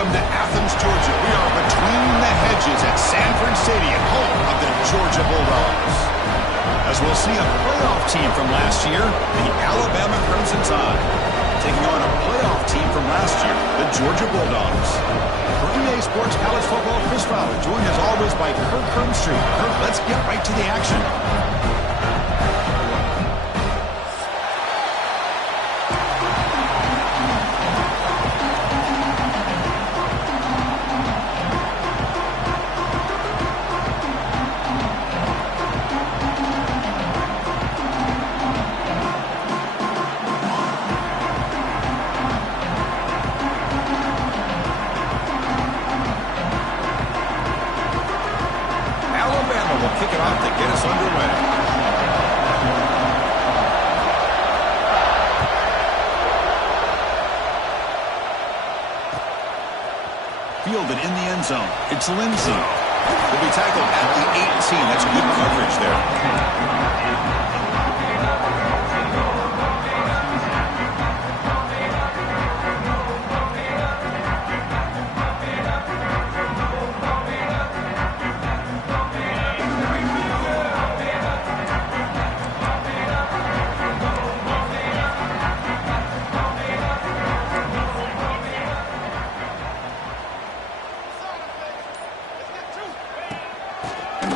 Welcome to Athens, Georgia. We are between the hedges at Sanford Stadium, home of the Georgia Bulldogs. As we'll see a playoff team from last year, the Alabama Crimson Tide, taking on a playoff team from last year, the Georgia Bulldogs. For EA Sports College Football, Chris Fowler, joined as always by Kirk Crumbstreet. Kirk, let's get right to the action. Fielded in the end zone. It's Lindsey. Will be tackled at the 18. That's good coverage there.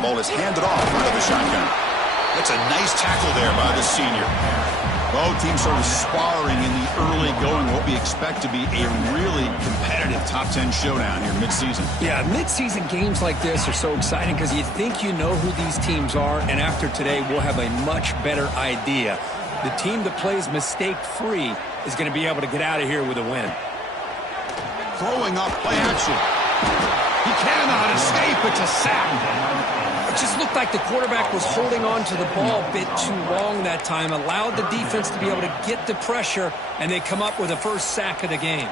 Ball is handed off out of the shotgun. That's a nice tackle there by the senior. Both teams sort of sparring in the early going, what we expect to be a really competitive top 10 showdown here mid-season. Yeah, mid-season games like this are so exciting because you think you know who these teams are, and after today we'll have a much better idea. The team that plays mistake-free is going to be able to get out of here with a win. Throwing up play action. He cannot escape. It's a sack. It just looked like the quarterback was holding on to the ball a bit too long that time, allowed the defense to be able to get the pressure, and they come up with the first sack of the game.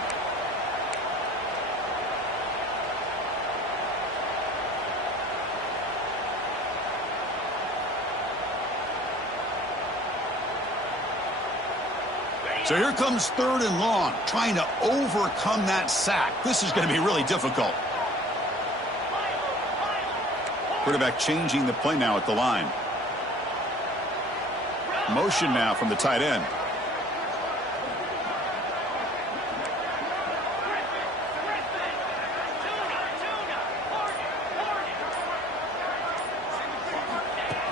So here comes 3rd and long, trying to overcome that sack. This is going to be really difficult. Quarterback changing the play now at the line. Motion now from the tight end.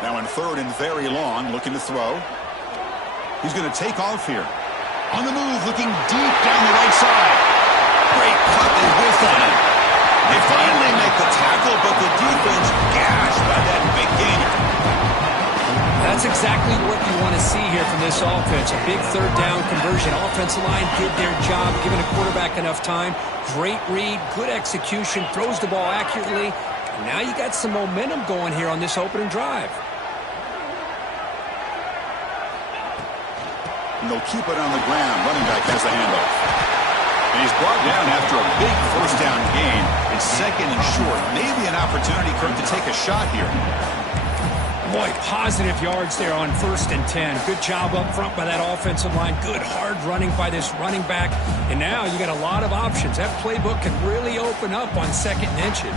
Now in 3rd and very long, looking to throw. He's going to take off here. On the move, looking deep down the right side. Great cut and whiff on it. They finally make the tackle, but the defense gashed by that big gainer. That's exactly what you want to see here from this offense. A big 3rd down conversion. Offensive line did their job, giving a quarterback enough time. Great read, good execution, throws the ball accurately. And now you got some momentum going here on this opening drive. And they'll keep it on the ground. Running back has the handoff. And he's brought down after a big 1st down gain. It's 2nd and short. Maybe an opportunity, Kirk, to take a shot here. Boy, positive yards there on 1st and 10. Good job up front by that offensive line. Good hard running by this running back. And now you got a lot of options. That playbook can really open up on 2nd and inches.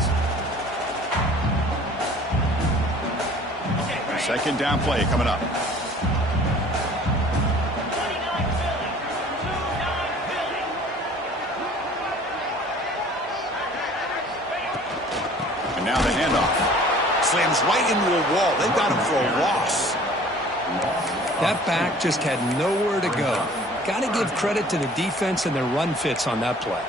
2nd down play coming up. Now the handoff. Slams right into a wall. They've got him for a loss. That back just had nowhere to go. Got to give credit to the defense and their run fits on that play.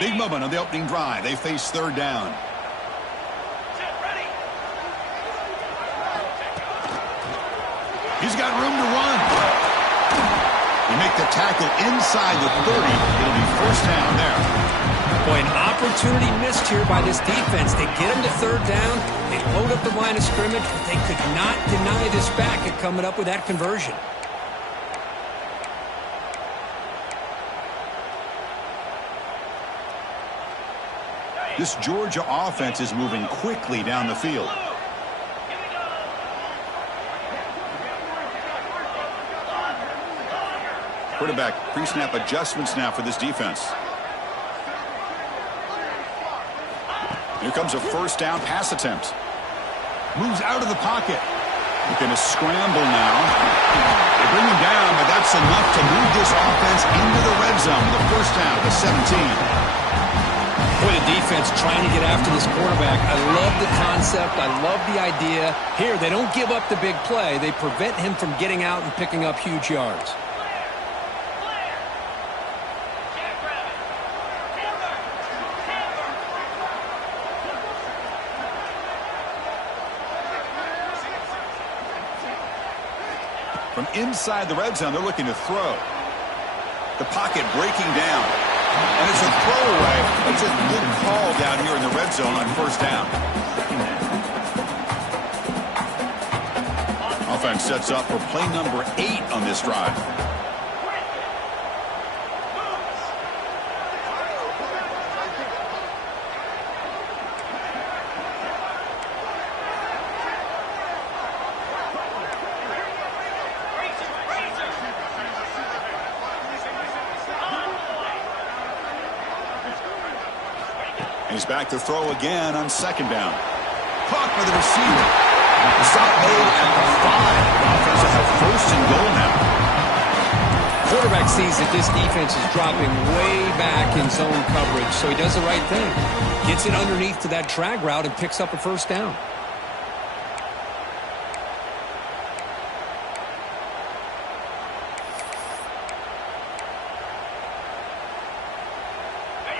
Big moment on the opening drive. They face 3rd down. He's got room to run. They make the tackle inside the 30. It'll be 1st down there. Boy, an opportunity missed here by this defense. They get him to 3rd down. They load up the line of scrimmage, but they could not deny this back at coming up with that conversion. This Georgia offense is moving quickly down the field. Quarterback pre-snap adjustments now for this defense. Here comes a first down pass attempt. Moves out of the pocket. Looking to scramble now. They bring him down, but that's enough to move this offense into the red zone. The first down at the 17. Boy, the defense trying to get after this quarterback. I love the concept. I love the idea. Here, they don't give up the big play. They prevent him from getting out and picking up huge yards. From inside the red zone, they're looking to throw. The pocket breaking down. And it's a throwaway. It's a good call down here in the red zone on first down. Offense sets up for play number 8 on this drive. He's back to throw again on second down. Caught by the receiver. The stop made at the 5. Offense will have first and goal now. Quarterback sees that this defense is dropping way back in zone coverage, so he does the right thing. Gets it underneath to that drag route and picks up a first down.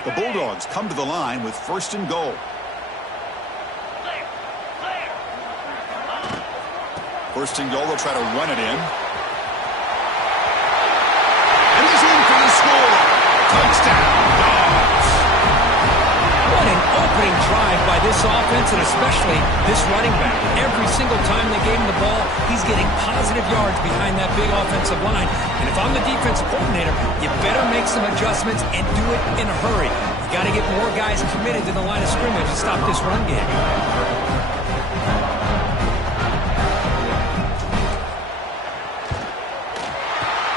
The Bulldogs come to the line with first and goal. First and goal, they'll try to run it in. And he's in for the score. Touchdown, Dogs. What an opening drive by this offense, and especially this running back. Every single time they gave him the ball, he's getting positive yards behind that big offensive line. And if I'm the defensive coordinator, you better make some adjustments and do it in a hurry. You got to get more guys committed to the line of scrimmage to stop this run game.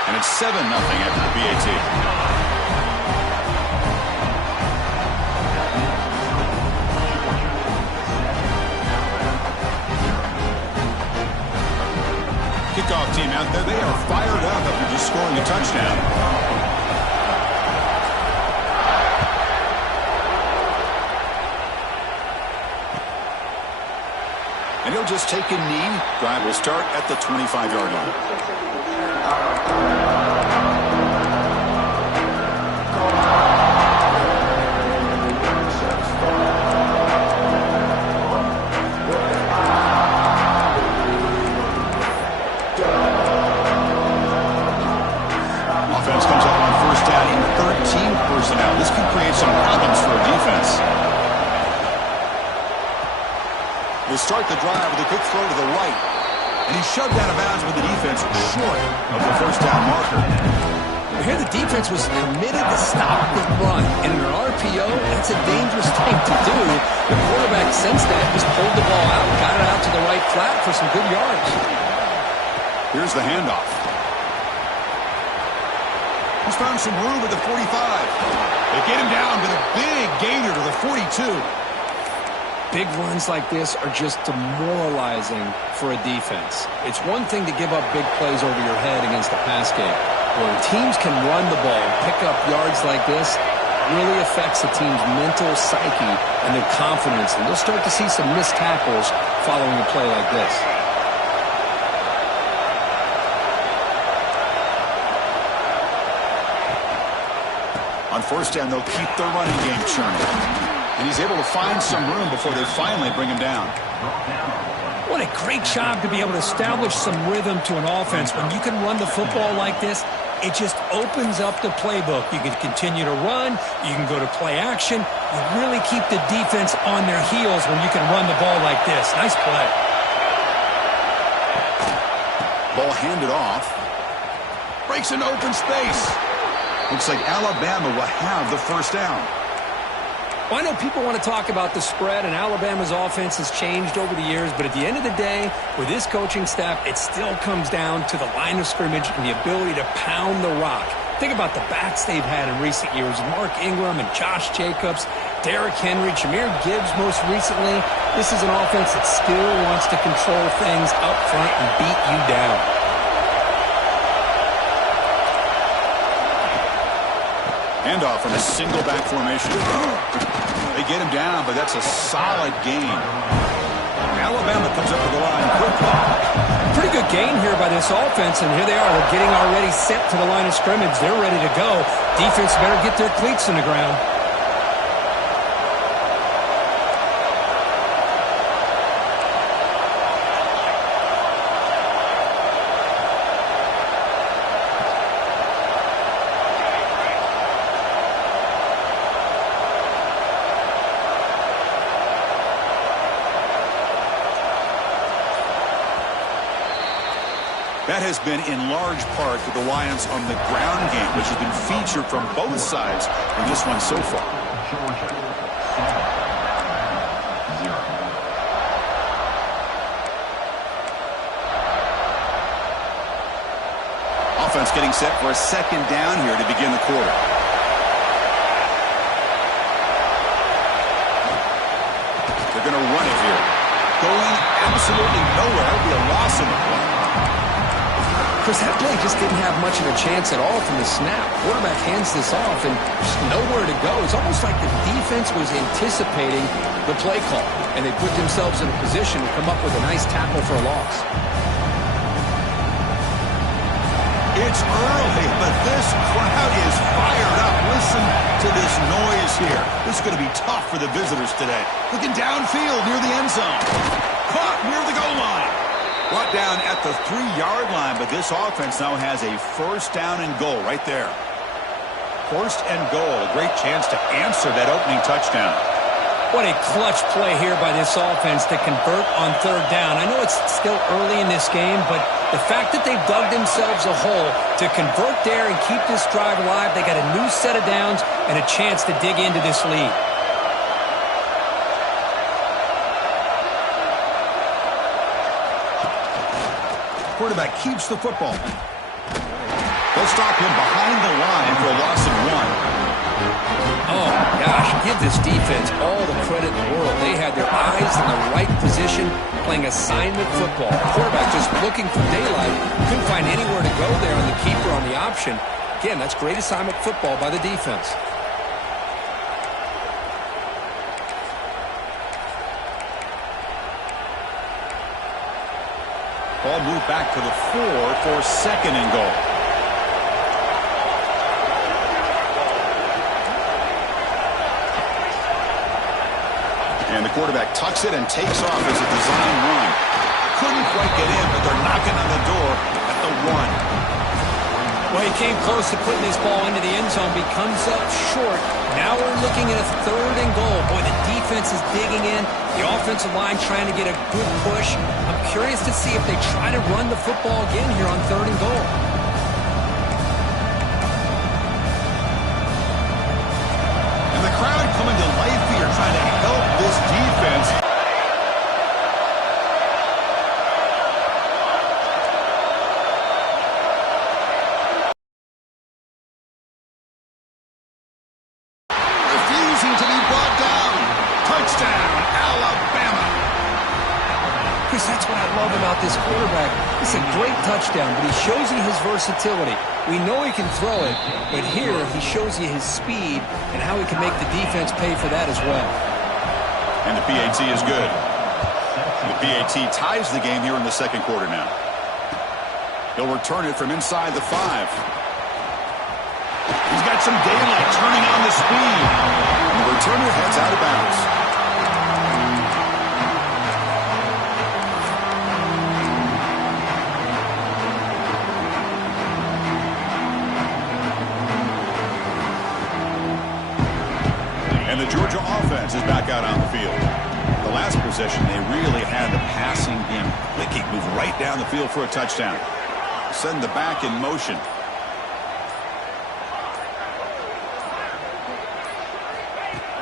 And it's 7-0 after the BAT. Kickoff team out there, they are fired up after just scoring a touchdown. And he'll just take a knee. Drive will start at the 25-yard line. Offense comes out on first down in 13 personnel. This could create some problems for a defense. They start the drive with a quick throw to the right. And he's shoved out of bounds with the defense short of the first down marker. Here the defense was committed to stop the run. And in an RPO, that's a dangerous thing to do. The quarterback sensed that, just pulled the ball out, got it out to the right flat for some good yards. Here's the handoff. He's found some room at the 45. They get him down to the big gainer to the 42. Big runs like this are just demoralizing for a defense. It's one thing to give up big plays over your head against a pass game. When teams can run the ball and pick up yards like this, it really affects the team's mental psyche and their confidence. And you'll start to see some missed tackles following a play like this. On first down, they'll keep their running game churning. And he's able to find some room before they finally bring him down. What a great job to be able to establish some rhythm to an offense. When you can run the football like this, it just opens up the playbook. You can continue to run. You can go to play action. You really keep the defense on their heels when you can run the ball like this. Nice play. Ball handed off. Breaks an open space. Looks like Alabama will have the first down. Well, I know people want to talk about the spread, and Alabama's offense has changed over the years, but at the end of the day, with this coaching staff, it still comes down to the line of scrimmage and the ability to pound the rock. Think about the backs they've had in recent years, Mark Ingram and Josh Jacobs, Derrick Henry, Jahmyr Gibbs most recently. This is an offense that still wants to control things up front and beat you down. Handoff from a single back formation. They get him down, but that's a solid gain. Alabama comes up to the line quickly. Pretty good gain here by this offense, and here they are. They're getting already set to the line of scrimmage. They're ready to go. Defense better get their cleats in the ground. That has been in large part to the Lions on the ground game, which has been featured from both sides in this one so far. Offense getting set for a second down here to begin the quarter. They're going to run it here. Going absolutely nowhere. It'll be a loss in the play. Chris, that play just didn't have much of a chance at all from the snap. Quarterback hands this off and just nowhere to go. It's almost like the defense was anticipating the play call, and they put themselves in a position to come up with a nice tackle for a loss. It's early, but this crowd is fired up. Listen to this noise here. This is going to be tough for the visitors today. Looking downfield near the end zone. Caught near the goal line. Brought down at the 3-yard line, but this offense now has a first down and goal right there. First and goal, a great chance to answer that opening touchdown. What a clutch play here by this offense to convert on third down. I know it's still early in this game, but the fact that they've dug themselves a hole to convert there and keep this drive alive, they got a new set of downs and a chance to dig into this lead. Quarterback keeps the football. They'll stop him behind the line for a loss of 1. Oh, gosh, give this defense all the credit in the world. They had their eyes in the right position, playing assignment football. The quarterback just looking for daylight. Couldn't find anywhere to go there on the keeper on the option. Again, that's great assignment football by the defense. Ball moved back to the 4 for second and goal. And the quarterback tucks it and takes off as a design run. Couldn't quite get in, but they're knocking on the door at the 1. Well, he came close to putting this ball into the end zone, but he comes up short. Now we're looking at a third and goal. Boy, the defense is digging in. The offensive line trying to get a good push. I'm curious to see if they try to run the football again here on third and goal. And the crowd coming to life here, trying to help this defense. Refusing to be brought down. Touchdown, Alabama. Chris, that's what I love about this quarterback. It's a great touchdown, but he shows you his versatility. We know he can throw it, but here he shows you his speed and how he can make the defense pay for that as well. And the PAT is good. The PAT ties the game here in the second quarter now. He'll return it from inside the 5. He's got some daylight turning on the speed. And the returner heads out of bounds. And the Georgia offense is back out on the field. The last possession, they really had the passing game clicking, move right down the field for a touchdown. Send the back in motion.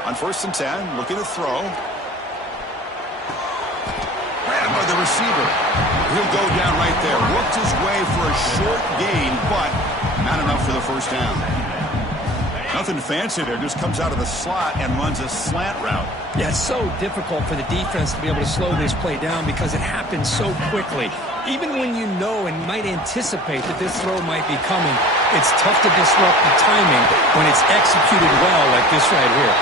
On 1st and 10, looking to throw. Grabbed by the receiver. He'll go down right there. Worked his way for a short gain, but not enough for the first down. Nothing fancy there. Just comes out of the slot and runs a slant route. Yeah, it's so difficult for the defense to be able to slow this play down because it happens so quickly. Even when you know and might anticipate that this throw might be coming, it's tough to disrupt the timing when it's executed well like this right here.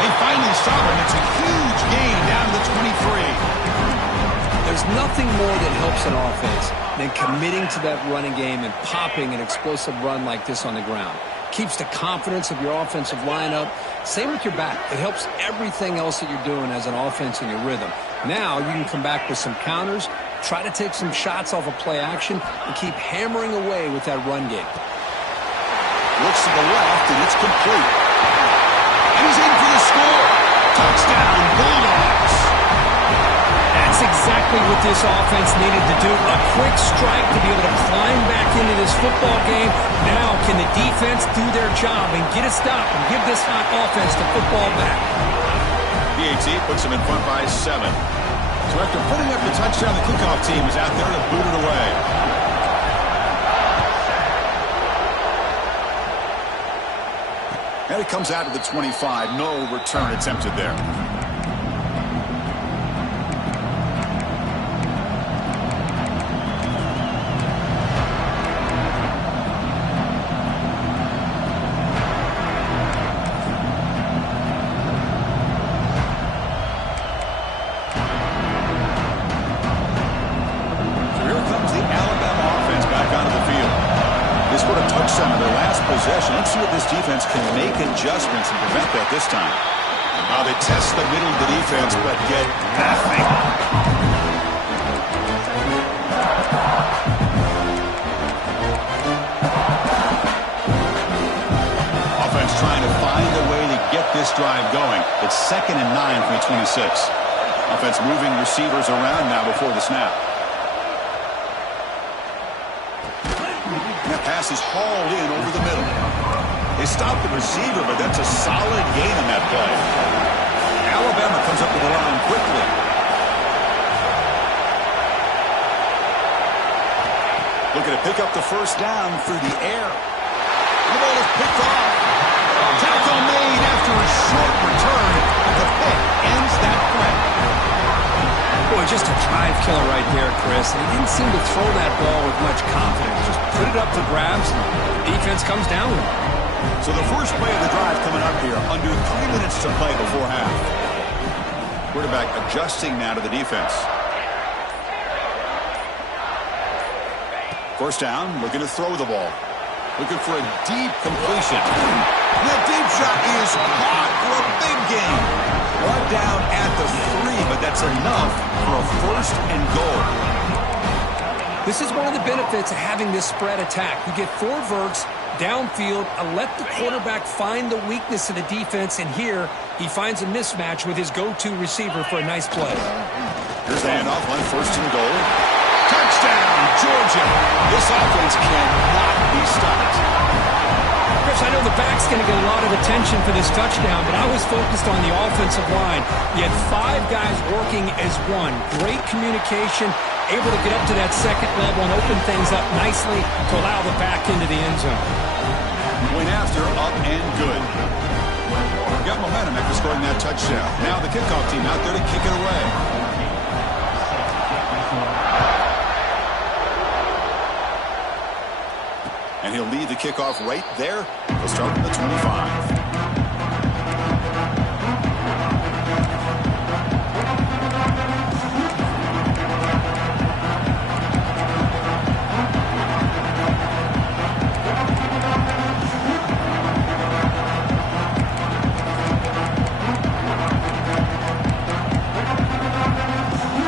They finally stop him. It's a huge gain down to the 23. There's nothing more that helps an offense than committing to that running game and popping an explosive run like this on the ground. Keeps the confidence of your offensive lineup. Same with your back. It helps everything else that you're doing as an offense in your rhythm. Now you can come back with some counters, try to take some shots off of play action, and keep hammering away with that run game. Looks to the left, and it's complete. And he's in for the score. Touchdown, Bulldogs. That's exactly what this offense needed to do. A quick strike to be able to climb back into this football game. Now can the defense do their job and get a stop and give this hot offense the football back? PAT puts him in front by 7. So after putting up the touchdown, the kickoff team is out there to boot it away. And it comes out to the 25. No return attempted there. Let's see if this defense can make adjustments and prevent that this time. They test the middle of the defense, but get nothing. Offense trying to find a way to get this drive going. It's 2nd and 9 from the 26. Offense moving receivers around now before the snap. That pass is hauled in over the middle. They stopped the receiver, but that's a solid gain in that play. Alabama comes up to the line quickly. Looking to pick up the first down through the air. The ball is picked off. Tackle made after a short return. The pick ends that play. Boy, just a drive killer right there, Chris. And he didn't seem to throw that ball with much confidence. Just put it up for grabs, and the defense comes down with it. So the first play of the drive coming up here. Under 3 minutes to play before half. Quarterback adjusting now to the defense. First down, looking to throw the ball. Looking for a deep completion. That deep shot is caught for a big gain. Brought down at the 3, but that's enough for a 1st and goal. This is one of the benefits of having this spread attack. You get 4 verts downfield, let the quarterback find the weakness of the defense, and here he finds a mismatch with his go-to receiver for a nice play. Here's the handoff on 1st and goal. Touchdown, Georgia. This offense cannot be stopped. Chris, I know the back's going to get a lot of attention for this touchdown, but I was focused on the offensive line. You had 5 guys working as one. Great communication, able to get up to that 2nd level and open things up nicely to allow the back into the end zone. Went after, up and good. Got momentum after scoring that touchdown. Now the kickoff team out there to kick it away. And he'll lead the kickoff right there. He'll start from the 25.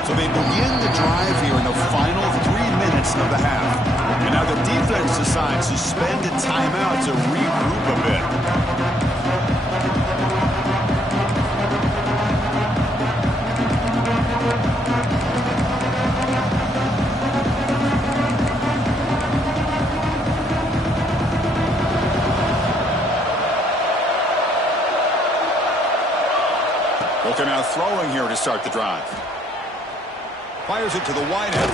So they begin the drive here in the final 3 minutes of the half. And now the defense decides to spend a timeout to regroup a bit. of throwing here to start the drive. Fires it to the wideout.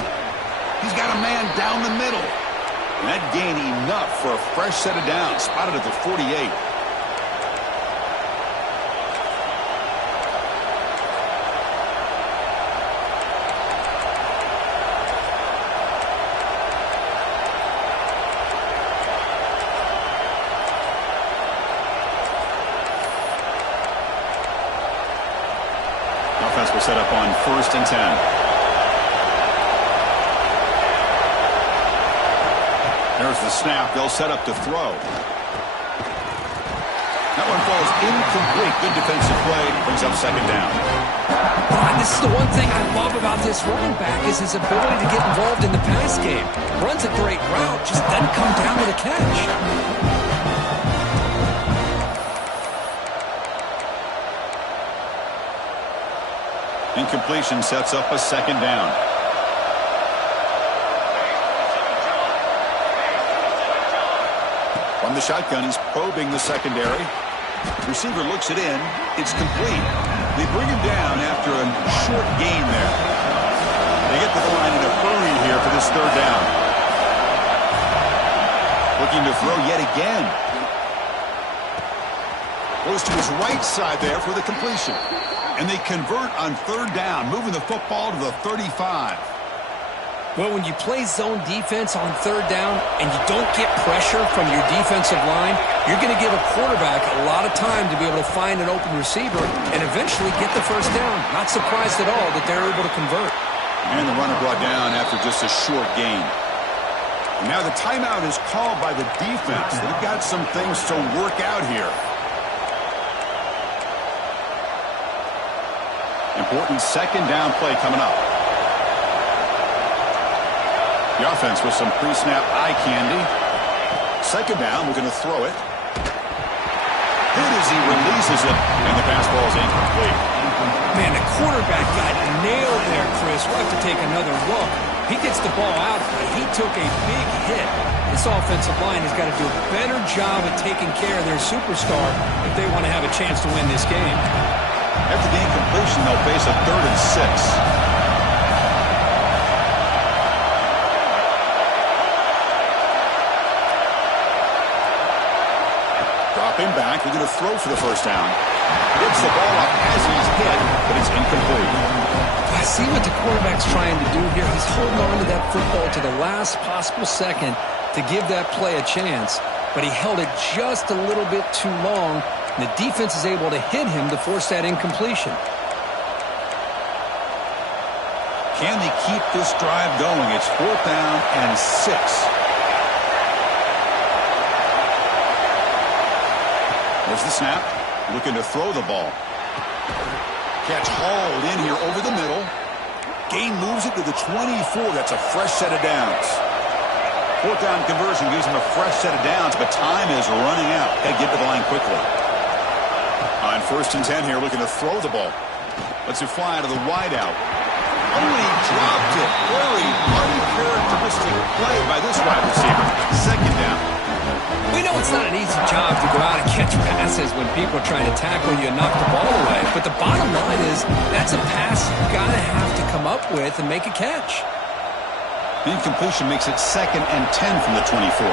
He's got a man down the middle. And that gain enough for a fresh set of downs. Spotted at the 48. Offense will set up on 1st and 10. There's the snap. They'll set up to throw. That one falls incomplete. Good defensive play. Brings up 2nd down. And this is the one thing I love about this running back is his ability to get involved in the pass game. Runs a great route, just doesn't come down with a catch. Incompletion sets up a 2nd down. From the shotgun, he's probing the secondary. Receiver looks it in. It's complete. They bring him down after a short gain there. They get to the line in a hurry here for this 3rd down. Looking to throw yet again. Goes to his right side there for the completion. And they convert on 3rd down, moving the football to the 35. Well, when you play zone defense on 3rd down and you don't get pressure from your defensive line, you're going to give a quarterback a lot of time to be able to find an open receiver and eventually get the 1st down. Not surprised at all that they're able to convert. And the runner brought down after just a short gain. And now the timeout is called by the defense. They've got some things to work out here. Important 2nd down play coming up. The offense with some pre-snap eye candy. 2nd down, we're going to throw it. Hit as he releases it, and the pass ball is incomplete. Man, the quarterback got nailed there, Chris. We'll have to take another look. He gets the ball out, but he took a big hit. This offensive line has got to do a better job at taking care of their superstar if they want to have a chance to win this game. After the incompletion, they'll face a 3rd and 6. Dropping back, we're going to throw for the 1st down. Gets the ball up as he's hit, but it's incomplete. I see what the quarterback's trying to do here. He's holding on to that football to the last possible second to give that play a chance, but he held it just a little bit too long. The defense is able to hit him to force that incompletion. Can they keep this drive going? It's 4th down and 6. There's the snap. Looking to throw the ball. Catch hauled in here over the middle. Gain moves it to the 24. That's a fresh set of downs. 4th down conversion gives him a fresh set of downs, but time is running out. Got to get to the line quickly. On 1st and 10 here, looking to throw the ball. Lets it fly to the wideout. Oh, and he dropped it. Very uncharacteristic play by this wide receiver. 2nd down. We know it's not an easy job to go out and catch passes when people are trying to tackle you and knock the ball away. But the bottom line is that's a pass you've got to have to come up with and make a catch. The incompletion makes it 2nd and 10 from the 24.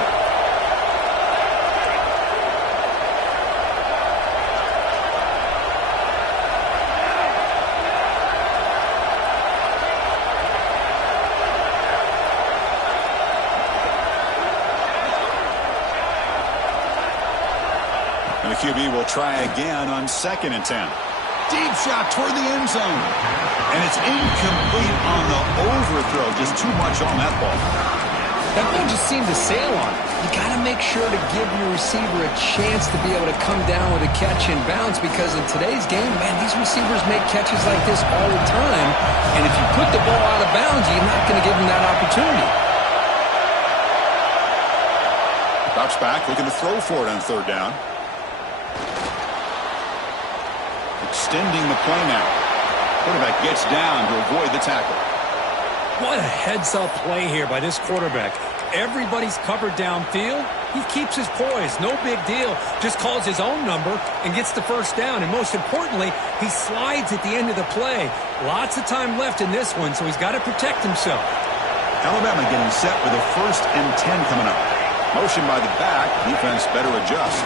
And the QB will try again on 2nd and 10. Deep shot toward the end zone. And it's incomplete on the overthrow. Just too much on that ball. That ball just seemed to sail on it. You got to make sure to give your receiver a chance to be able to come down with a catch in bounds, because in today's game, man, these receivers make catches like this all the time. And if you put the ball out of bounds, you're not going to give them that opportunity. Drops back, looking to throw for it on 3rd down. Extending the play now. Quarterback gets down to avoid the tackle. What a heads-up play here by this quarterback. Everybody's covered downfield. He keeps his poise. No big deal. Just calls his own number and gets the first down. And most importantly, he slides at the end of the play. Lots of time left in this one, so he's got to protect himself. Alabama getting set with a 1st and 10 coming up. Motion by the back. Defense better adjust.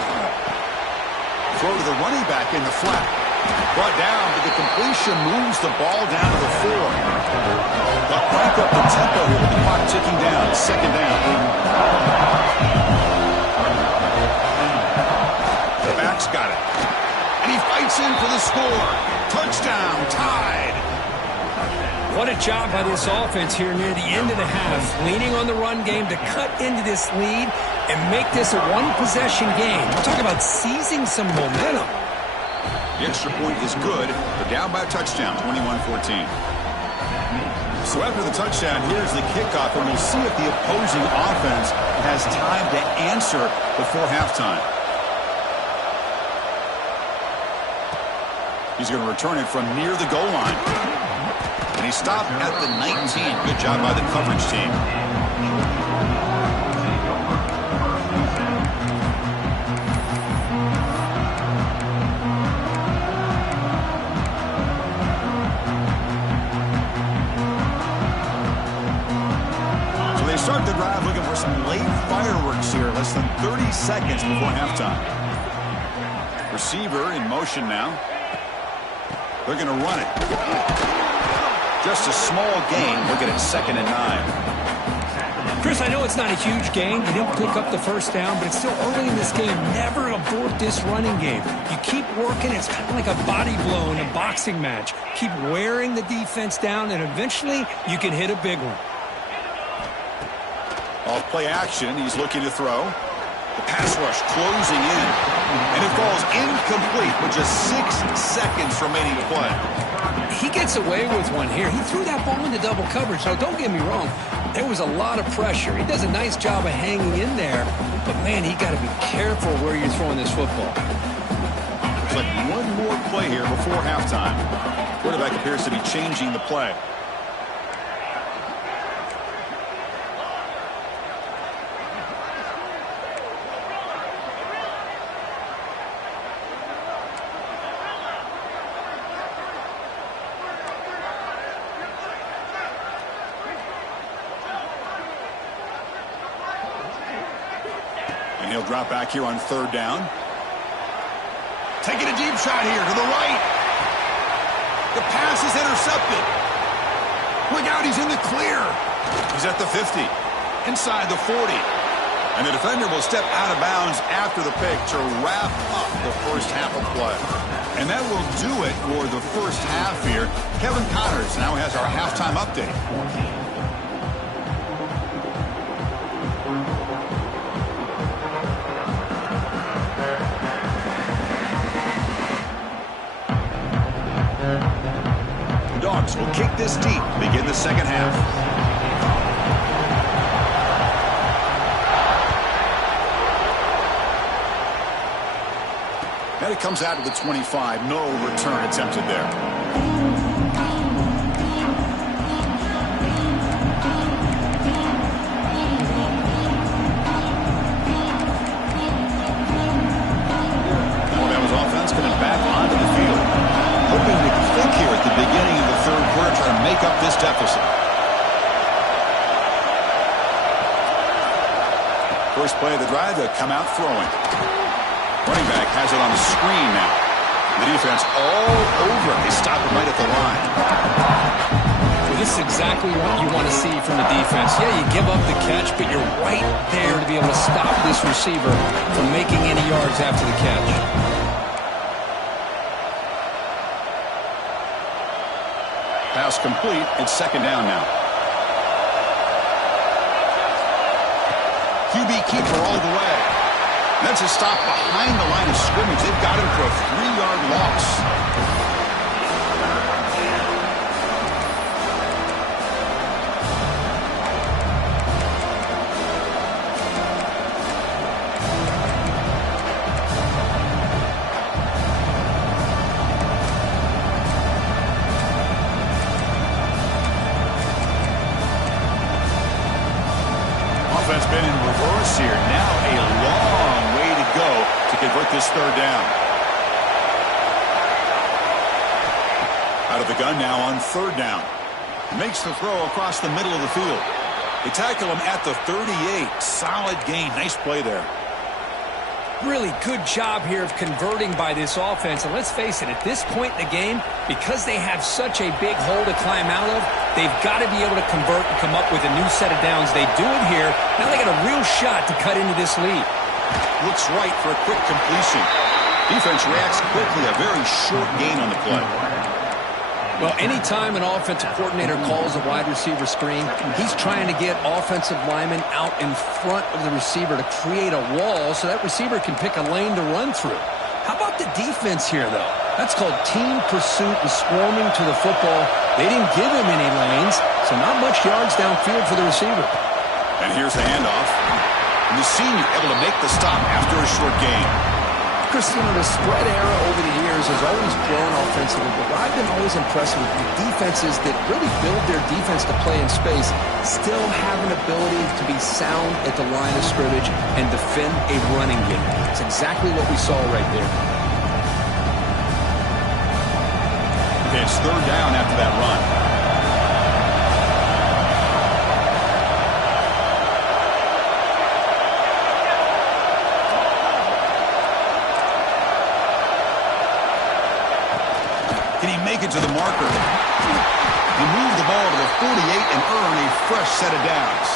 Throw to the running back in the flat. Brought down, but the completion moves the ball down to the 4. They'll crank up the tempo here with the clock ticking down. 2nd down. The back's got it. And he fights in for the score. Touchdown, tied. What a job by this offense here near the end of the half. Leaning on the run game to cut into this lead and make this a one-possession game. We're talking about seizing some momentum. The extra point is good. They're down by a touchdown, 21-14. So after the touchdown, here's the kickoff, and we'll see if the opposing offense has time to answer before halftime. He's going to return it from near the goal line. And he stopped at the 19. Good job by the coverage team. Start the drive looking for some late fireworks here. Less than 30 seconds before halftime. Receiver in motion now. They're going to run it. Just a small gain. Looking at 2nd and 9. Chris, I know it's not a huge gain. You didn't pick up the first down, but it's still early in this game. Never abort this running game. You keep working. It's kind of like a body blow in a boxing match. Keep wearing the defense down, and eventually you can hit a big one. Off play action, he's looking to throw. The pass rush closing in. And it falls incomplete with just 6 seconds remaining to play. He gets away with one here. He threw that ball into double coverage. Now, don't get me wrong. There was a lot of pressure. He does a nice job of hanging in there. But, man, he got to be careful where you're throwing this football. Looks like one more play here before halftime. Quarterback appears to be changing the play. And he'll drop back here on 3rd down. Taking a deep shot here to the right. The pass is intercepted. Look out, he's in the clear. He's at the 50. Inside the 40. And the defender will step out of bounds after the pick to wrap up the first half of play. And that will do it for the first half here. Kevin Connors now has our halftime update. Dogs will kick this deep to begin the second half. And it comes out to the 25. No return attempted there. Alabama's offense coming back onto the field. Hoping to click here at the beginning of the 3rd quarter, trying to make up this deficit. First play of the drive, they'll come out throwing. Running back has it on the screen now. The defense all over. They stop it right at the line. Well, this is exactly what you want to see from the defense. Yeah, you give up the catch, but you're right there to be able to stop this receiver from making any yards after the catch. Pass complete. It's 2nd down now. QB keeper all the way. That's a stop behind the line of scrimmage. They've got him for a 3-yard loss. Offense been in reverse here. Now a long way to go to convert this third down. Out of the gun now on third down. Makes the throw across the middle of the field. They tackle him at the 38. Solid gain. Nice play there. Really good job here of converting by this offense. And let's face it, at this point in the game, because they have such a big hole to climb out of, they've got to be able to convert and come up with a new set of downs. They do it here. Now they got a real shot to cut into this lead. Looks right for a quick completion. Defense reacts quickly. A very short gain on the play. Well, anytime an offensive coordinator calls a wide receiver screen, he's trying to get offensive linemen out in front of the receiver to create a wall so that receiver can pick a lane to run through. How about the defense here, though? That's called team pursuit and swarming to the football. They didn't give him any lanes, so not much yards downfield for the receiver. And here's the handoff. And the senior able to make the stop after a short gain. Christina, the spread era over the years has always grown offensively, but I've been always impressed with the defenses that really build their defense to play in space, still have an ability to be sound at the line of scrimmage and defend a running game. It's exactly what we saw right there. Okay, it's third down after that run. Make it to the marker. He moved the ball to the 48 and earn a fresh set of downs.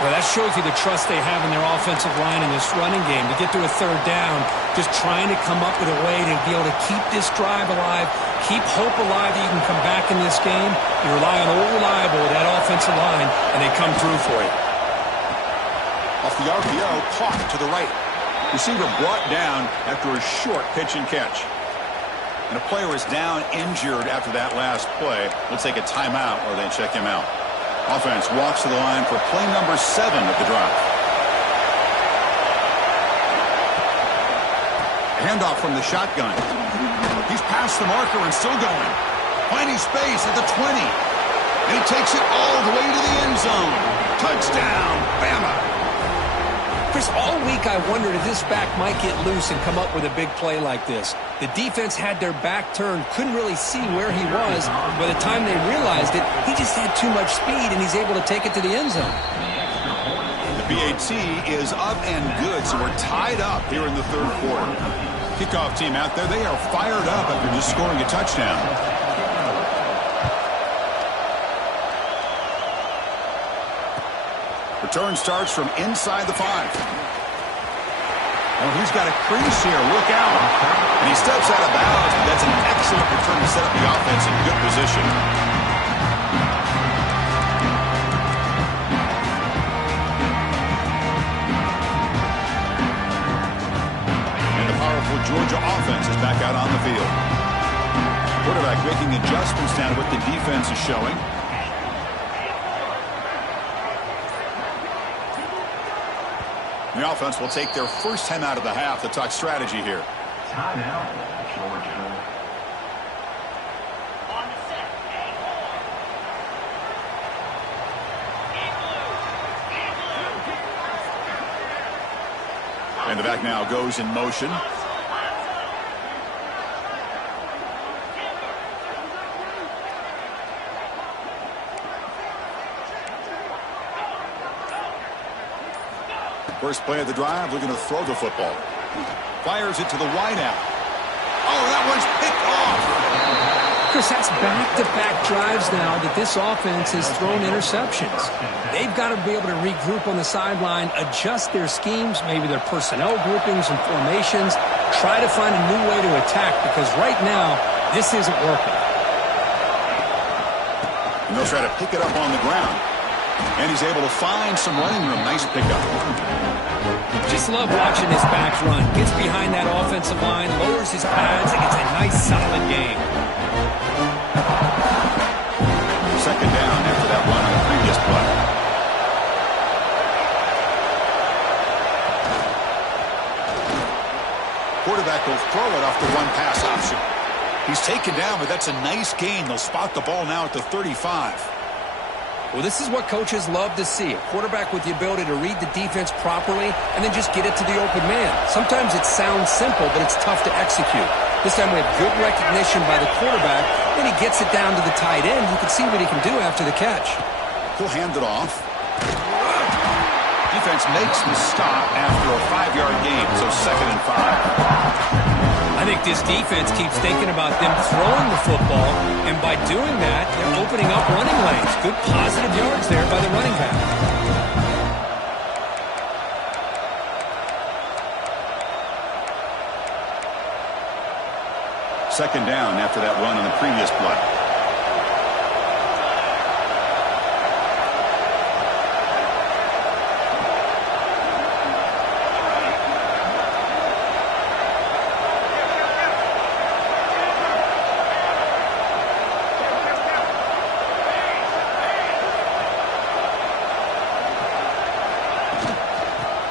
Well, that shows you the trust they have in their offensive line in this running game. To get to a third down, just trying to come up with a way to be able to keep this drive alive, keep hope alive that you can come back in this game. You rely on Old Reliable with that offensive line, and they come through for you. Off the RPO, caught to the right. Receiver brought down after a short pitch and catch. And a player is down injured after that last play. We'll take a timeout or they check him out. Offense walks to the line for play number 7 of the drive. A handoff from the shotgun. He's past the marker and still going. Finding space at the 20. And he takes it all the way to the end zone. Touchdown, Bama. Chris, all week I wondered if this back might get loose and come up with a big play like this. The defense had their back turned, couldn't really see where he was. By the time they realized it, he just had too much speed, and he's able to take it to the end zone. The BAT is up and good, so we're tied up here in the third quarter. Kickoff team out there, they are fired up after just scoring a touchdown. Return starts from inside the 5. Oh, he's got a crease here. Look out. And he steps out of bounds, but that's an excellent return to set up the offense in good position. And the powerful Georgia offense is back out on the field. Quarterback making adjustments down to what the defense is showing. The offense will take their first time out of the half to talk strategy here. Timeout, Georgia. And the back now goes in motion. First play of the drive, looking to throw the football. Fires it to the wideout. Oh, that one's picked off. Chris, that's back-to-back drives now that this offense has thrown interceptions. They've got to be able to regroup on the sideline, adjust their schemes, maybe their personnel groupings and formations, try to find a new way to attack, because right now, this isn't working. And they'll try to pick it up on the ground. And he's able to find some running room. Nice pickup. Just love watching this back run. Gets behind that offensive line, lowers his pads, and gets a nice solid gain. Second down after that run on the previous play. Quarterback will throw it off the one-pass option. He's taken down, but that's a nice gain. They'll spot the ball now at the 35. Well, this is what coaches love to see. A quarterback with the ability to read the defense properly and then just get it to the open man. Sometimes it sounds simple, but it's tough to execute. This time we have good recognition by the quarterback. When he gets it down to the tight end, you can see what he can do after the catch. He'll hand it off. Defense makes the stop after a 5-yard gain, so 2nd and 5. I think this defense keeps thinking about them throwing the football, and by doing that, they're opening up running lanes. Good positive yards there by the running back. Second down after that run on the previous play.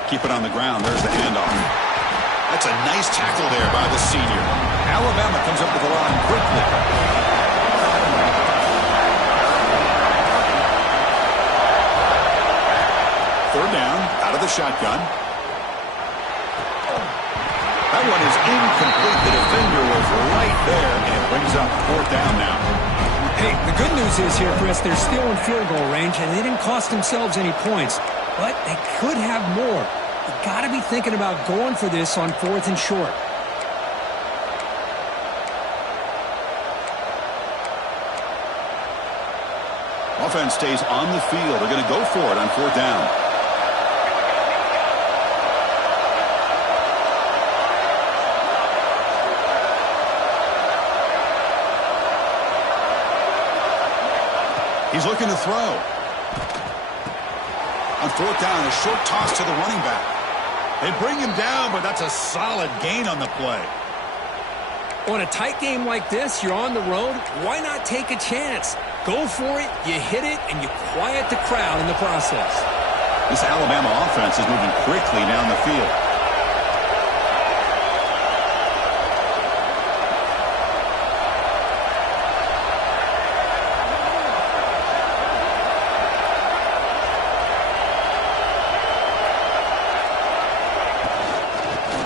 Keep it on the ground. There's the handoff. That's a nice tackle there by the senior. Alabama comes up with the line quickly. Third down, out of the shotgun. That one is incomplete. The defender was right there, and it brings up 4th down now. Hey, the good news is here, Chris, they're still in field goal range, and they didn't cost themselves any points. But they could have more. You got to be thinking about going for this on 4th and short. Offense stays on the field. They're going to go for it on 4th down. He's looking to throw. On 4th down, a short toss to the running back. They bring him down, but that's a solid gain on the play. On a tight game like this, you're on the road. Why not take a chance? Go for it, you hit it, and you quiet the crowd in the process. This Alabama offense is moving quickly down the field.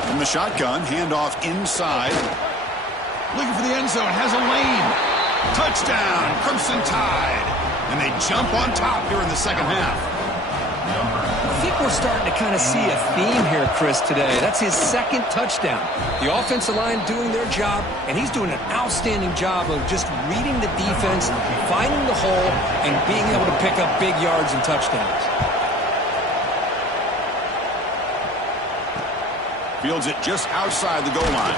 From the shotgun, handoff inside. Looking for the end zone, has a lane. Touchdown, Crimson Tide. And they jump on top here in the second half. I think we're starting to kind of see a theme here, Chris, today. That's his 2nd touchdown. The offensive line doing their job, and he's doing an outstanding job of just reading the defense, finding the hole, and being able to pick up big yards and touchdowns. Fields it just outside the goal line.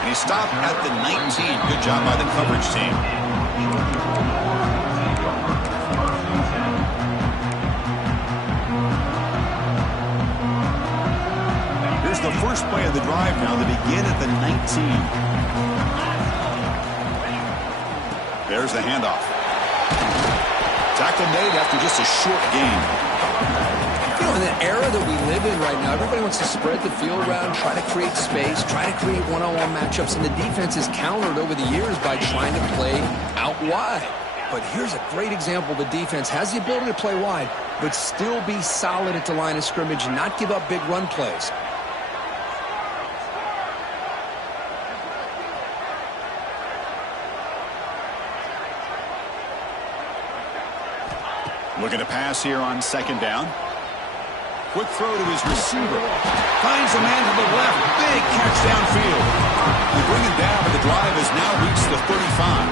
And he stopped at the 19. Good job by the coverage team. Here's the first play of the drive now. They begin at the 19. There's the handoff. Tackle made after just a short gain. You know, in the era that we live in right now, everybody wants to spread the field around, try to create space, try to create one-on-one matchups, and the defense is countered over the years by trying to play out wide. But here's a great example. The defense has the ability to play wide, but still be solid at the line of scrimmage and not give up big run plays. Looking to pass here on 2nd down. Quick throw to his receiver. Finds a man to the left. Big catch downfield. They bring him down, but the drive has now reached the 35.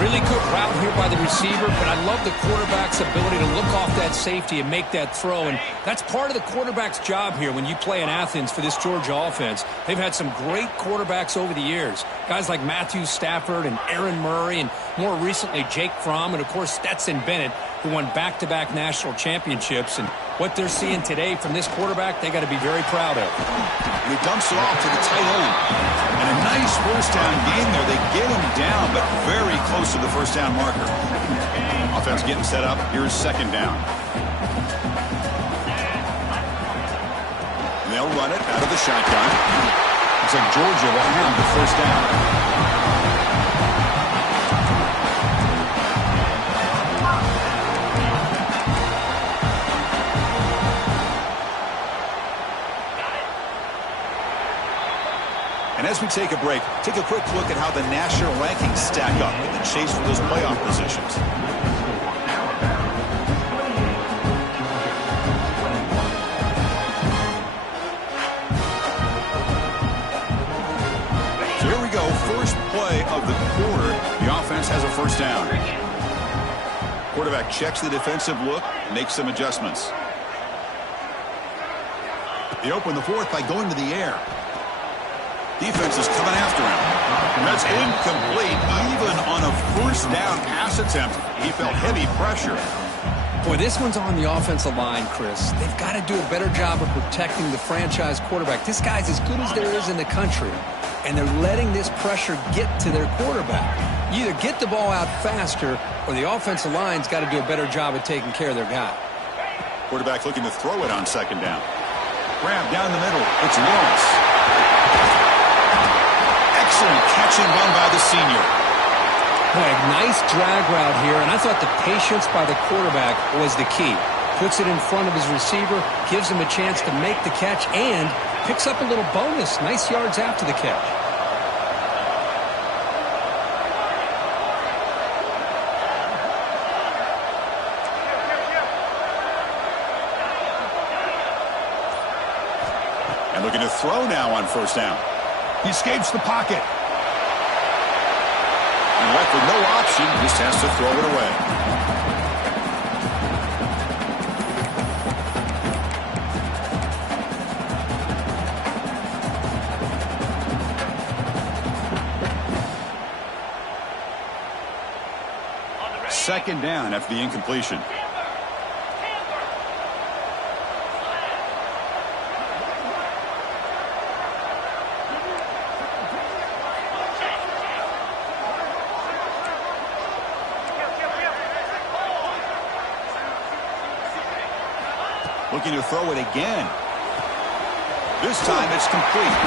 Really good route here by the receiver, but I love the quarterback's ability to look off that safety and make that throw. And that's part of the quarterback's job here when you play in Athens for this Georgia offense. They've had some great quarterbacks over the years. Guys like Matthew Stafford and Aaron Murray, and more recently Jake Fromm, and of course Stetson Bennett, who won back-to-back national championships. And what they're seeing today from this quarterback, they got to be very proud of. And he dumps it off to the tight end. And a nice first down gain there. They get him down, but very close to the first down marker. Offense getting set up. Here's 2nd down. And they'll run it out of the shotgun. Looks like Georgia will have the first down. As we take a break, take a quick look at how the national rankings stack up in the chase for those playoff positions. So here we go, first play of the quarter. The offense has a first down. Quarterback checks the defensive look, makes some adjustments. They open the fourth by going to the air. Defense is coming after him. That's incomplete. Even on a first down pass attempt, he felt heavy pressure. Boy, this one's on the offensive line, Chris. They've got to do a better job of protecting the franchise quarterback. This guy's as good as there is in the country, and they're letting this pressure get to their quarterback. You either get the ball out faster, or the offensive line's got to do a better job of taking care of their guy. Quarterback looking to throw it on second down. Grab down the middle. It's Lawrence. Excellent catch and run by the senior. Boy, nice drag route here, and I thought the patience by the quarterback was the key. Puts it in front of his receiver, gives him a chance to make the catch, and picks up a little bonus. Nice yards after the catch. And looking to throw now on first down. He escapes the pocket. And left with no option, just has to throw it away. Second down after the incompletion. Looking to throw it again. This time it's complete.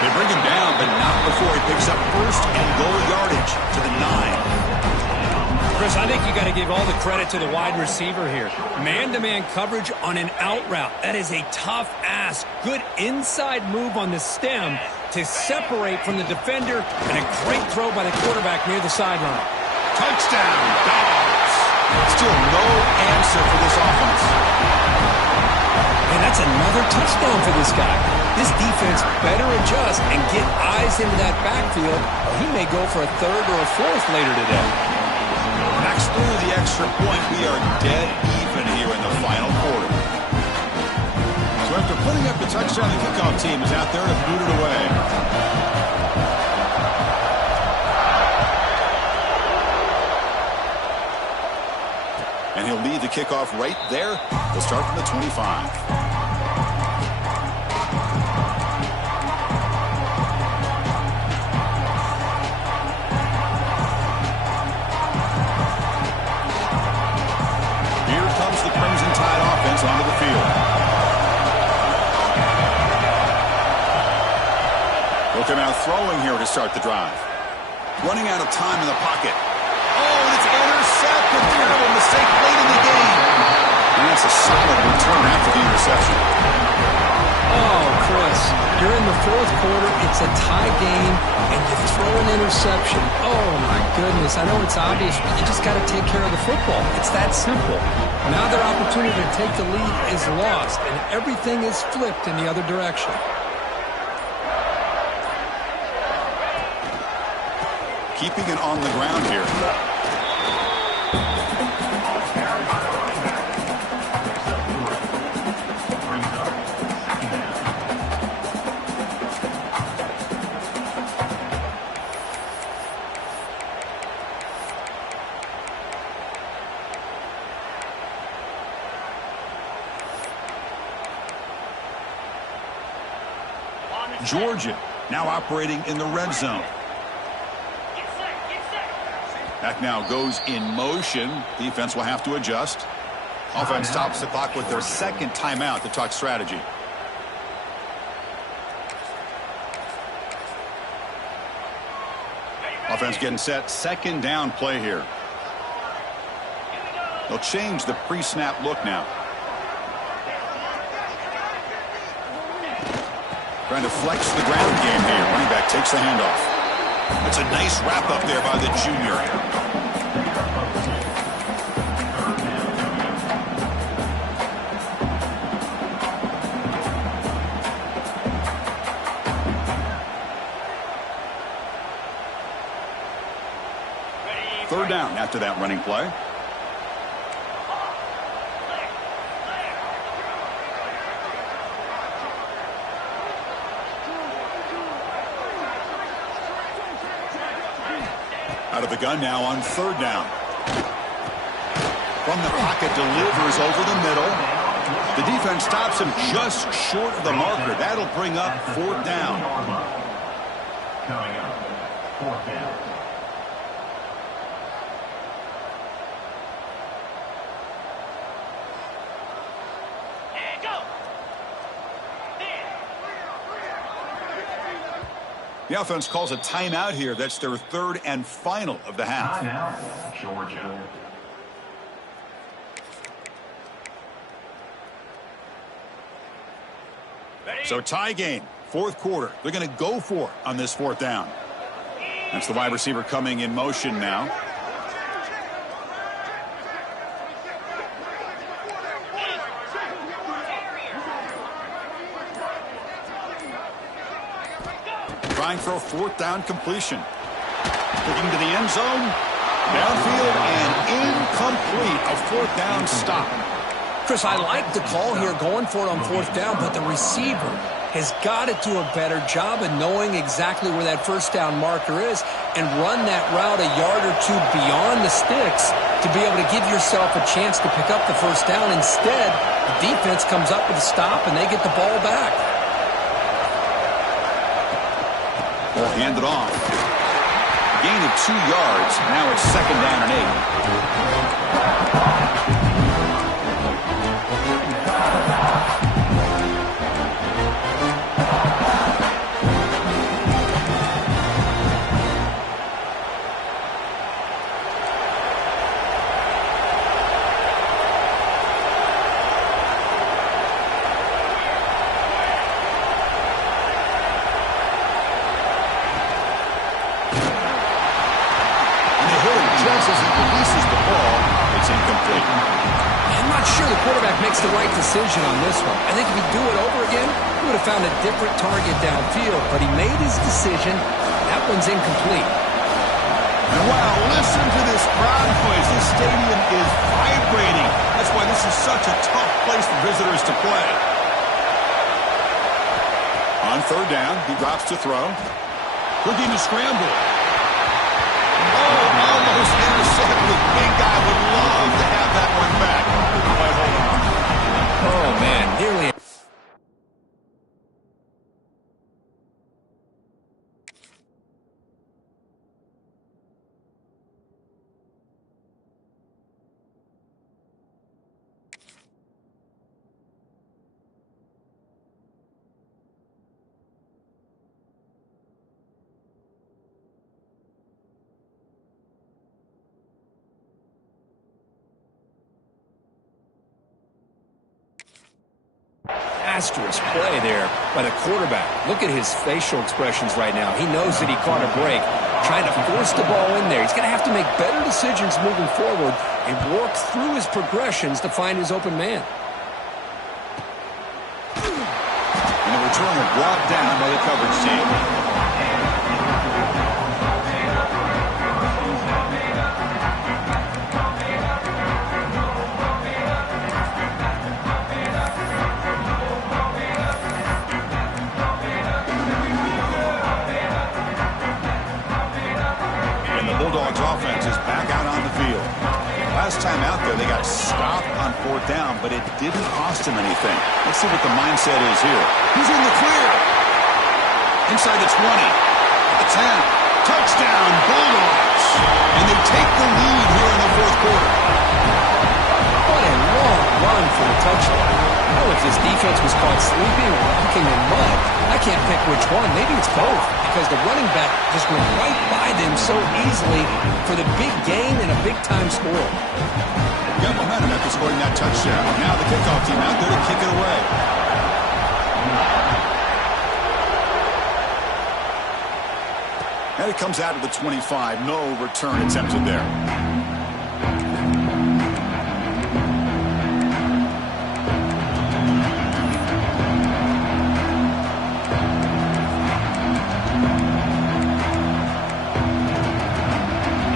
They bring him down, but not before he picks up first and goal yardage to the 9. Chris, I think you got to give all the credit to the wide receiver here. Man-to-man coverage on an out route. That is a tough ask. Good inside move on the stem to separate from the defender, and a great throw by the quarterback near the sideline. Touchdown, Dogs. Still no answer for this offense. And that's another touchdown for this guy. This defense better adjust and get eyes into that backfield, or he may go for a third or a fourth later today. Max through the extra point. We are dead even here in the final quarter. So after putting up the touchdown, the kickoff team is out there to boot it away. And he'll lead the kickoff right there. They'll start from the 25. Onto the field. They'll come out throwing here to start the drive. Running out of time in the pocket. Oh, and it's intercepted. Terrible mistake late in the game. And that's a solid return after the interception. Oh, Chris, you're in the fourth quarter. It's a tie game, and you throw an interception. Oh, my goodness. I know it's obvious, but you just got to take care of the football. It's that simple. Now their opportunity to take the lead is lost, and everything is flipped in the other direction. Keeping it on the ground here. Georgia now operating in the red zone. Back now goes in motion. Defense will have to adjust. Offense stops the clock with their second timeout to talk strategy. Offense getting set. Second down play here. They'll change the pre-snap look now. Trying to flex the ground game here. Running back takes the handoff. It's a nice wrap up there by the junior. Third down after that running play. Out of the gun now on third down. From the pocket, delivers over the middle. The defense stops him just short of the marker. That'll bring up fourth down. Coming up, fourth down. The offense calls a timeout here. That's their third and final of the half. Timeout, Georgia. So tie game, fourth quarter. They're going to go for it on this fourth down. That's the wide receiver coming in motion now. Trying for a fourth down completion. Looking to the end zone. Downfield and incomplete. A fourth down stop. Chris, I like the call here going for it on fourth down, but the receiver has got to do a better job of knowing exactly where that first down marker is and run that route a yard or two beyond the sticks to be able to give yourself a chance to pick up the first down. Instead, the defense comes up with a stop and they get the ball back. Ball handed off. Gain of 2 yards. Now it's second down and 8. The right decision on this one. I think if he'd do it over again, he would have found a different target downfield, but he made his decision. That one's incomplete. And wow, listen to this crowd noise. This stadium is vibrating. That's why this is such a tough place for visitors to play. On third down, he drops to throw. Looking to scramble. Oh, almost intercepted. Big guy would love to have that one back. But hold on. Oh, man, nearly. Disastrous play there by the quarterback. Look at his facial expressions right now. He knows that he caught a break, trying to force the ball in there. He's going to have to make better decisions moving forward and work through his progressions to find his open man. And the returner brought down by the coverage team. Last time out there, they got stopped on fourth down, but it didn't cost him anything. Let's see what the mindset is here. He's in the clear. Inside the 20, the 10. Touchdown, Bulldogs. And they take the lead here in the fourth quarter. What a long run for the touchdown. I don't know if this defense was caught sleeping or walking in mud. I can't pick which one. Maybe it's both, because the running back just went right by them so easily for the big gain and a big-time score. Got momentum after scoring that touchdown. Now the kickoff team out there to kick it away. Play comes out of the 25. No return attempted there.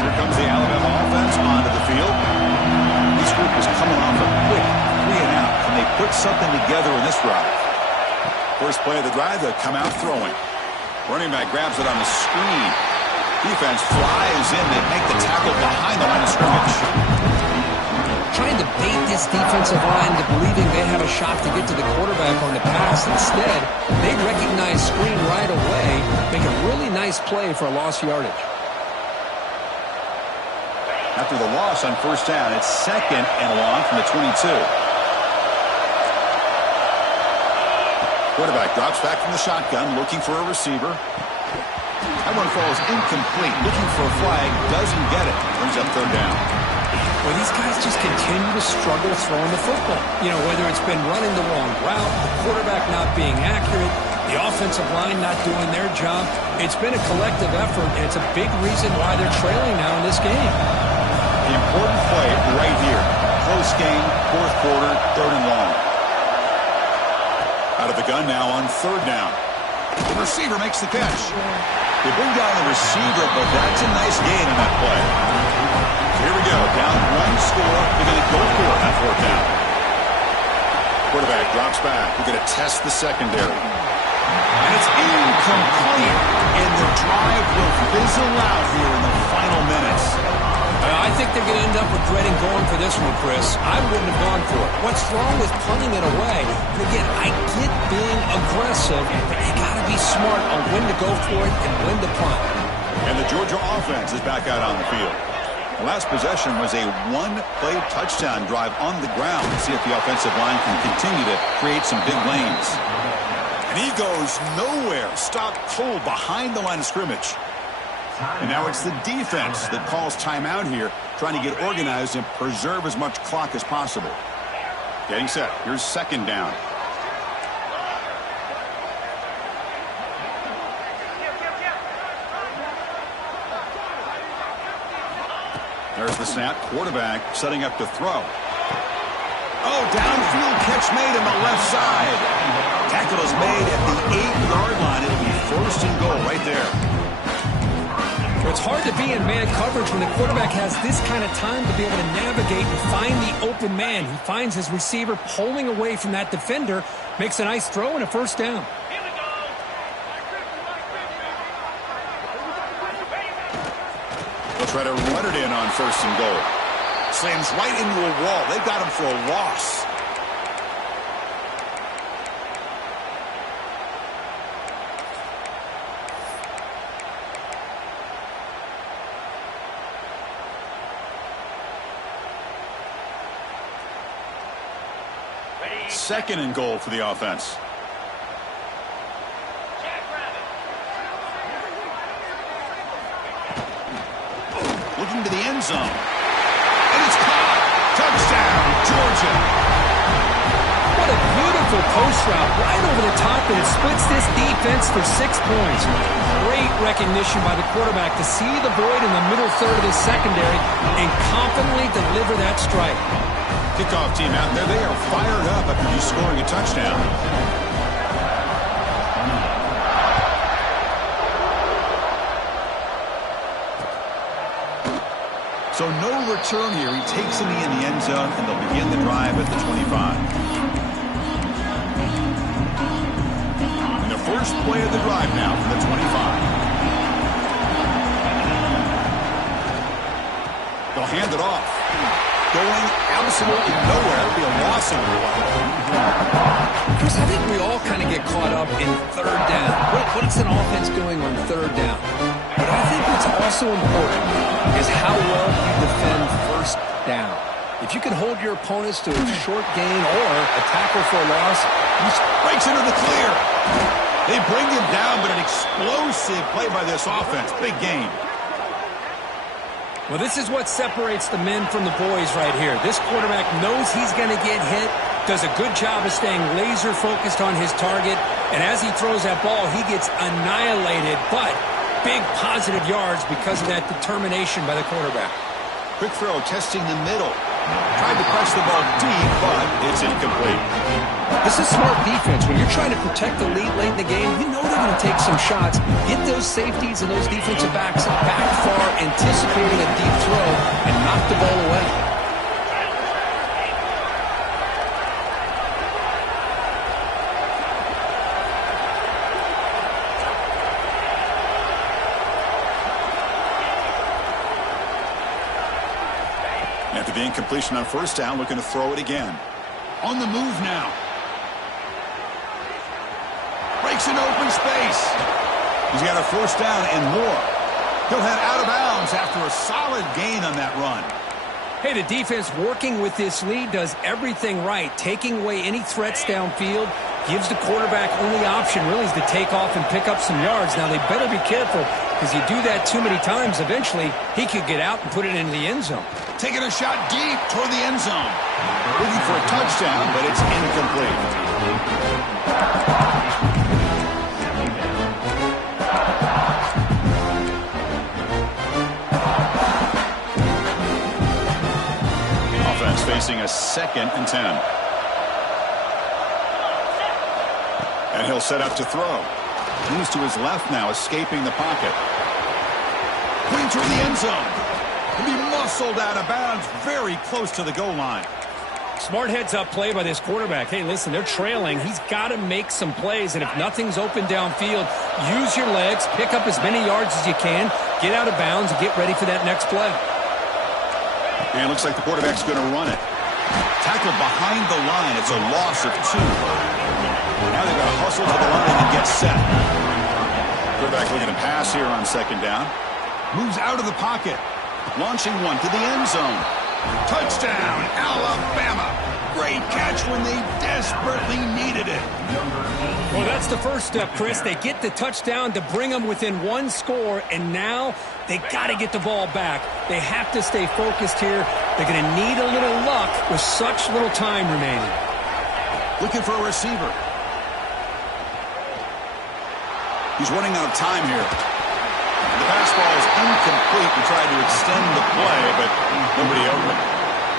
Here comes the Alabama offense onto the field. This group is coming off a quick 3-and-out. Can they put something together in this drive? First play of the drive, they'll come out throwing. Running back grabs it on the screen. Defense flies in. They make the tackle behind the line of scrimmage. Trying to bait this defensive line into believing they have a shot to get to the quarterback on the pass. Instead, they recognize screen right away, make a really nice play for a lost yardage. After the loss on first down, it's 2nd and long from the 22. Quarterback drops back from the shotgun, looking for a receiver. That one falls incomplete. Looking for a flag, doesn't get it. Brings up 3rd down. Well, these guys just continue to struggle throwing the football. You know, whether it's been running the wrong route, the quarterback not being accurate, the offensive line not doing their job. It's been a collective effort, and it's a big reason why they're trailing now in this game. The important play right here. Close game, 4th quarter, 3rd and long. Out of the gun now on 3rd down. The receiver makes the catch. They bring down the receiver, but that's a nice gain on that play. Here we go. Down 1 score. They're going to go for it on 4th down. Quarterback drops back. We're going to test the secondary. And it's incomplete. And the drive will fizzle out here in the final minutes. I think they're going to end up regretting going for this one, Chris. I wouldn't have gone for it. What's wrong with punting it away? And again, I get being aggressive, but you got to be smart on when to go for it and when to punt. And the Georgia offense is back out on the field. The last possession was a 1-play touchdown drive on the ground to see if the offensive line can continue to create some big lanes. And he goes nowhere. Stopped cold behind the line of scrimmage. And now it's the defense that calls timeout here, trying to get organized and preserve as much clock as possible. Getting set. Here's 2nd down. There's the snap. Quarterback setting up to throw. Oh, downfield catch made on the left side. Tackle is made at the 8-yard line. It'll be 1st and goal right there. It's hard to be in man coverage when the quarterback has this kind of time to be able to navigate and find the open man. He finds his receiver pulling away from that defender, makes a nice throw and a 1st down. They'll try to run it in on 1st and goal. Slams right into a wall. They've got him for a loss. Second and goal for the offense. Looking to the end zone. And it's caught. Touchdown, Georgia. What a beautiful post route right over the top, and it splits this defense for 6 points. Great recognition by the quarterback to see the void in the middle third of the secondary and confidently deliver that strike. Kickoff team out there. They are fired up after just scoring a touchdown. So no return here. He takes him in the end zone, and they'll begin the drive at the 25. And the first play of the drive now from the 25. They'll hand it off. Going absolutely nowhere. It'll be a loss of the Chris, I think we all kind of get caught up in 3rd down. What is an offense doing on 3rd down? But I think what's also important is how well you defend 1st down. If you can hold your opponents to a short gain or a tackle for a loss, he breaks into the clear. They bring him down, but an explosive play by this offense. Big gain. Well, this is what separates the men from the boys right here. This quarterback knows he's going to get hit, does a good job of staying laser-focused on his target, and as he throws that ball, he gets annihilated. But big positive yards because of that determination by the quarterback. Quick throw, testing the middle. Tried to press the ball deep, but it's incomplete. This is smart defense. When you're trying to protect the lead late in the game, you know they're going to take some shots. Get those safeties and those defensive backs back far, anticipating a deep throw, and knock the ball away. After the incompletion on first down, looking to throw it again. On the move now. Breaks an open space. He's got a first down and more. He'll head out of bounds after a solid gain on that run. Hey, the defense working with this lead does everything right. Taking away any threats downfield gives the quarterback only option really is to take off and pick up some yards. Now, they better be careful because you do that too many times, eventually he could get out and put it into the end zone. Taking a shot deep toward the end zone. Looking for a touchdown, but it's incomplete. Offense facing a 2nd and 10. And he'll set up to throw. Moves to his left now, escaping the pocket. Putting toward the end zone. He'll be muscled out of bounds, very close to the goal line. Smart heads-up play by this quarterback. Hey, listen, they're trailing. He's got to make some plays, and if nothing's open downfield, use your legs, pick up as many yards as you can, get out of bounds, and get ready for that next play. And it looks like the quarterback's going to run it. Tackled behind the line. It's a loss of 2. Now they've got to hustle to the line and get set. Quarterback looking to pass here on 2nd down. Moves out of the pocket. Launching one to the end zone. Touchdown, Alabama. Great catch when they desperately needed it. Well, that's the first step, Chris. They get the touchdown to bring them within 1 score, and now they got to get the ball back. They have to stay focused here. They're going to need a little luck with such little time remaining. Looking for a receiver. He's running out of time here. The pass ball is incomplete. We tried to extend the play, but nobody open.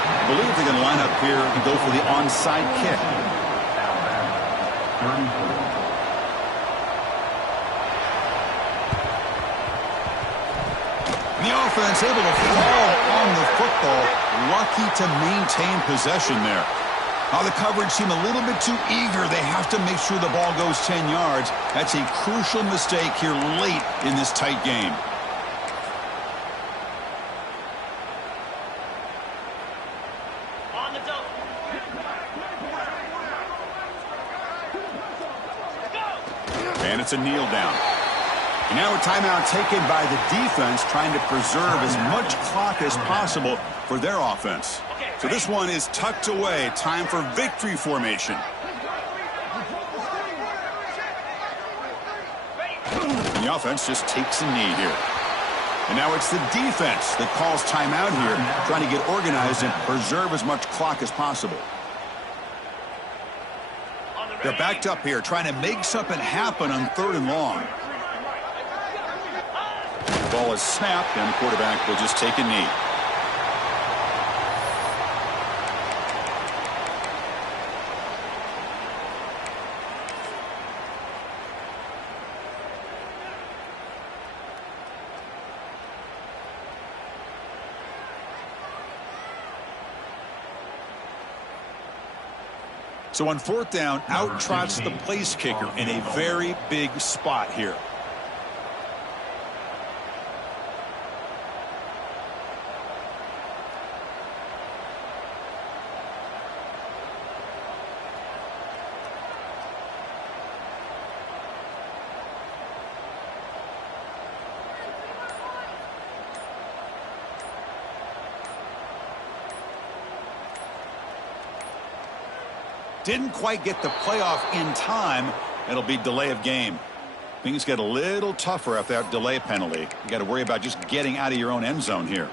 I believe they're going to line up here and go for the onside kick. And the offense able to fall on the football. Lucky to maintain possession there. Now the coverage seemed a little bit too eager. They have to make sure the ball goes 10 yards. That's a crucial mistake here late in this tight game. And it's a kneel down. And now a timeout taken by the defense, trying to preserve as much clock as possible for their offense. So this one is tucked away. Time for victory formation. And the offense just takes a knee here. And now it's the defense that calls timeout here, trying to get organized and preserve as much clock as possible. They're backed up here, trying to make something happen on 3rd and long. The ball is snapped, and the quarterback will just take a knee. So on 4th down, out trots the place kicker in a very big spot here. Didn't quite get the playoff in time. It'll be delay of game. Things get a little tougher after that delay penalty. You got to worry about just getting out of your own end zone here.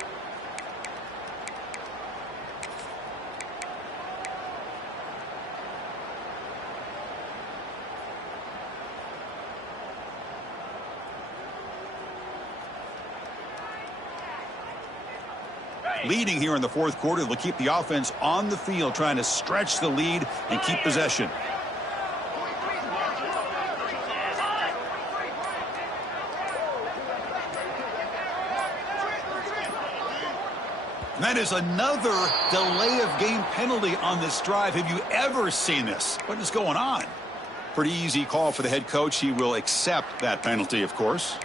leading here in the fourth quarter. They'll keep the offense on the field, trying to stretch the lead and keep possession. And that is another delay of game penalty on this drive. Have you ever seen this? What is going on? Pretty easy call for the head coach. He will accept that penalty, of course.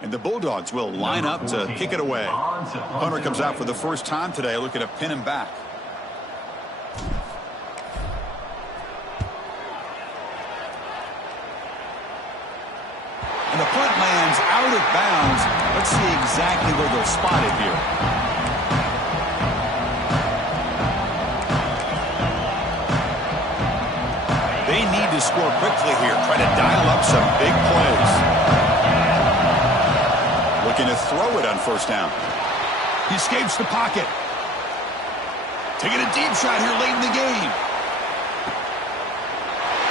And the Bulldogs will line up to kick it away. Hunter comes out for the first time today, looking to pin him back. And the punt lands out of bounds. Let's see exactly where they'll spot it here. They need to score quickly here. Try to dial up some big plays. Looking to throw it on first down. He escapes the pocket. Taking a deep shot here late in the game.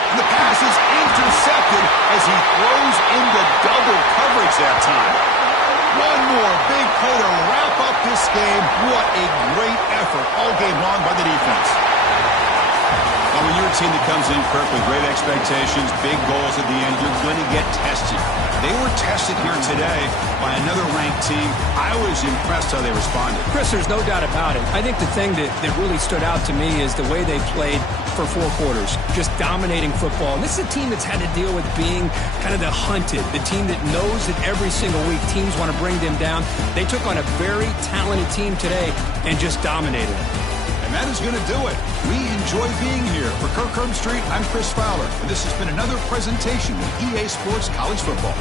And the pass is intercepted as he throws into double coverage that time. One more big play to wrap up this game. What a great effort all game long by the defense. Now, when you're a team that comes in, Kirk, with great expectations, big goals at the end, you're going to get tested. They were tested here today by another ranked team. I was impressed how they responded. Chris, there's no doubt about it. I think the thing that really stood out to me is the way they played for 4 quarters, just dominating football. And this is a team that's had to deal with being kind of the hunted, the team that knows that every single week teams want to bring them down. They took on a very talented team today and just dominated it. And that is going to do it. We enjoy being here. For Kirk Herbstreit, I'm Chris Fowler. And this has been another presentation with EA Sports College Football.